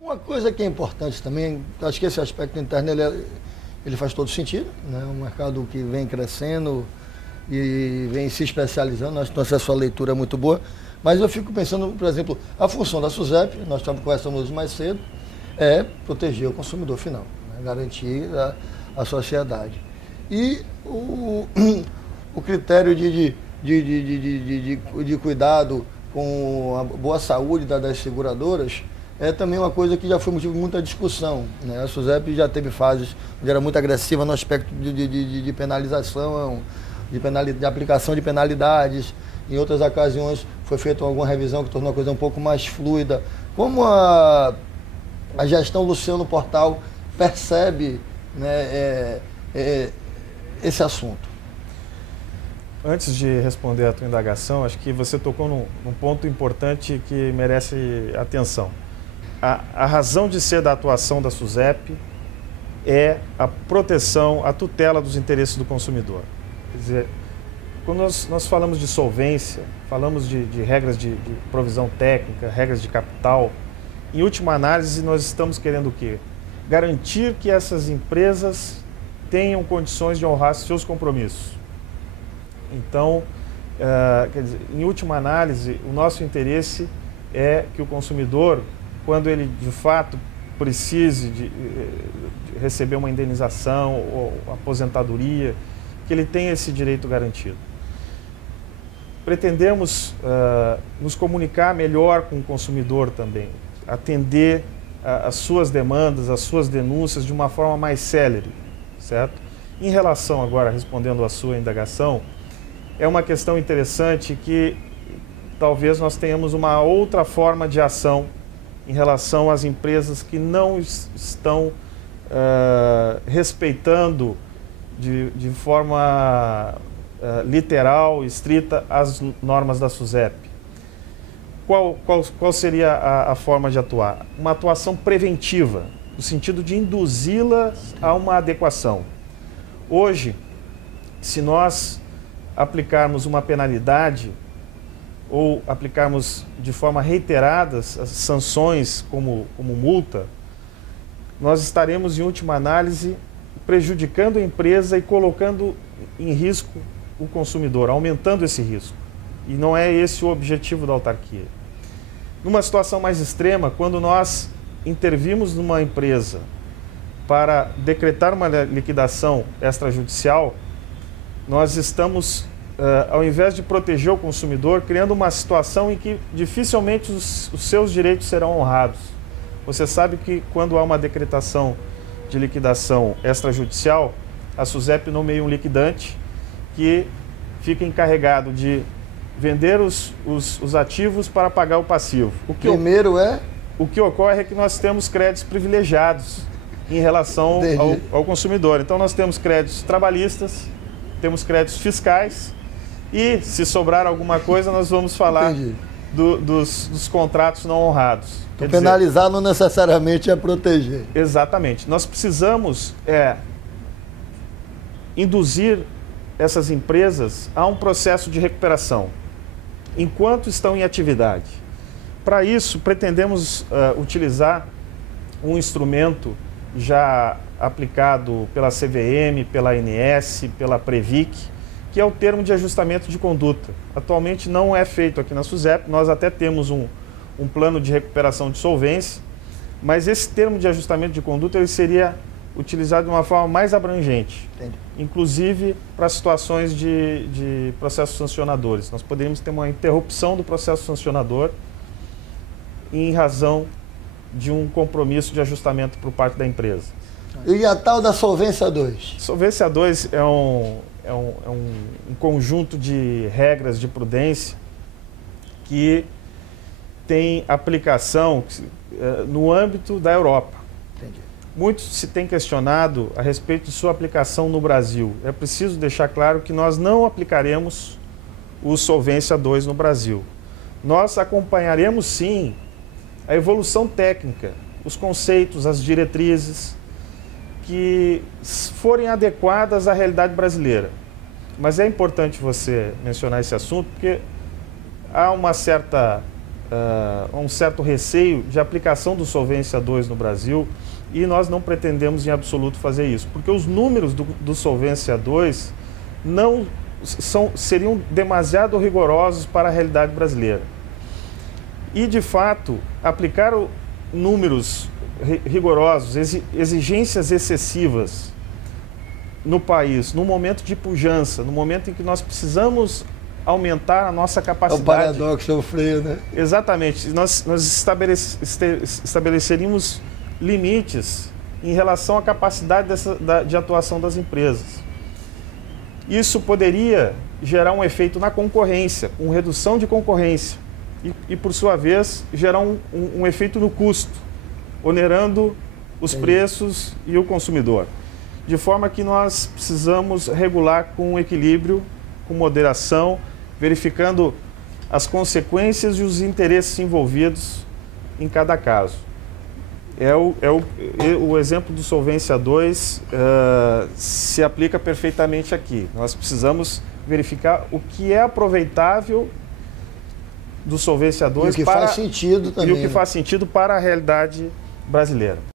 Uma coisa que é importante também, acho que esse aspecto interno ele faz todo sentido, né? Um mercado que vem crescendo e vem se especializando, acho que a sua leitura é muito boa, mas eu fico pensando, por exemplo, a função da SUSEP, nós conversamos mais cedo, é proteger o consumidor final, né? Garantir a sociedade. E o critério de cuidado com a boa saúde das seguradoras é também uma coisa que já foi motivo de muita discussão, né? A SUSEP já teve fases onde era muito agressiva no aspecto de penalização, de aplicação de penalidades. Em outras ocasiões foi feita alguma revisão que tornou a coisa um pouco mais fluida. Como a gestão Luciano Portal percebe, né, esse assunto? Antes de responder a tua indagação, acho que você tocou num ponto importante que merece atenção. A razão de ser da atuação da SUSEP é a proteção, a tutela dos interesses do consumidor. Quer dizer, quando nós falamos de solvência, falamos de regras de provisão técnica, regras de capital, em última análise nós estamos querendo o quê? Garantir que essas empresas tenham condições de honrar seus compromissos. Então, quer dizer, em última análise, o nosso interesse é que o consumidor, quando ele de fato precise de receber uma indenização ou aposentadoria, que ele tenha esse direito garantido. Pretendemos nos comunicar melhor com o consumidor também, atender as suas demandas, as suas denúncias de uma forma mais célere, certo? Em relação agora, respondendo à sua indagação, é uma questão interessante que talvez nós tenhamos uma outra forma de ação em relação às empresas que não estão respeitando de forma literal, estrita, as normas da SUSEP. Qual seria a forma de atuar? Uma atuação preventiva, no sentido de induzi-las a uma adequação. Hoje, se nós aplicarmos uma penalidade ou aplicarmos de forma reiterada as sanções como multa, nós estaremos, em última análise, prejudicando a empresa e colocando em risco o consumidor, aumentando esse risco. E não é esse o objetivo da autarquia. Numa situação mais extrema, quando nós intervimos numa empresa para decretar uma liquidação extrajudicial, nós estamos, ao invés de proteger o consumidor, criando uma situação em que dificilmente os seus direitos serão honrados. Você sabe que quando há uma decretação de liquidação extrajudicial, a SUSEP nomeia um liquidante que fica encarregado de vender os ativos para pagar o passivo. O que ocorre é que nós temos créditos privilegiados em relação ao consumidor. Então nós temos créditos trabalhistas, temos créditos fiscais e, se sobrar alguma coisa, nós vamos falar dos contratos não honrados. Então, penalizar não necessariamente é proteger. Exatamente. Nós precisamos induzir essas empresas a um processo de recuperação, enquanto estão em atividade. Para isso, pretendemos utilizar um instrumento já aplicado pela CVM, pela ANS, pela Previc, que é o termo de ajustamento de conduta. Atualmente não é feito aqui na SUSEP, nós até temos um plano de recuperação de solvência, mas esse termo de ajustamento de conduta ele seria utilizado de uma forma mais abrangente, inclusive para situações de processos sancionadores. Nós poderíamos ter uma interrupção do processo sancionador em razão de um compromisso de ajustamento por parte da empresa. E a tal da Solvência 2? Solvência 2 é um conjunto de regras de prudência que tem aplicação no âmbito da Europa. Entendi. Muito se tem questionado a respeito de sua aplicação no Brasil. É preciso deixar claro que nós não aplicaremos o Solvência 2 no Brasil. Nós acompanharemos, sim, a evolução técnica, os conceitos, as diretrizes que forem adequadas à realidade brasileira. Mas é importante você mencionar esse assunto porque há uma certa um certo receio de aplicação do Solvência 2 no Brasil, e nós não pretendemos em absoluto fazer isso, porque os números do Solvência 2 seriam demasiado rigorosos para a realidade brasileira. E, de fato, aplicar números rigorosos, exigências excessivas no país, no momento de pujança, no momento em que nós precisamos aumentar a nossa capacidade. É o paradoxo, é o freio, né? Exatamente. Nós estabeleceríamos limites em relação à capacidade de atuação das empresas. Isso poderia gerar um efeito na concorrência, com redução de concorrência, e por sua vez, gerar um efeito no custo, onerando os preços e o consumidor. De forma que nós precisamos regular com equilíbrio, com moderação, verificando as consequências e os interesses envolvidos em cada caso. O exemplo do Solvência 2 se aplica perfeitamente aqui. Nós precisamos verificar o que é aproveitável do Solvência 2 faz sentido também, e o que faz sentido para a realidade brasileira.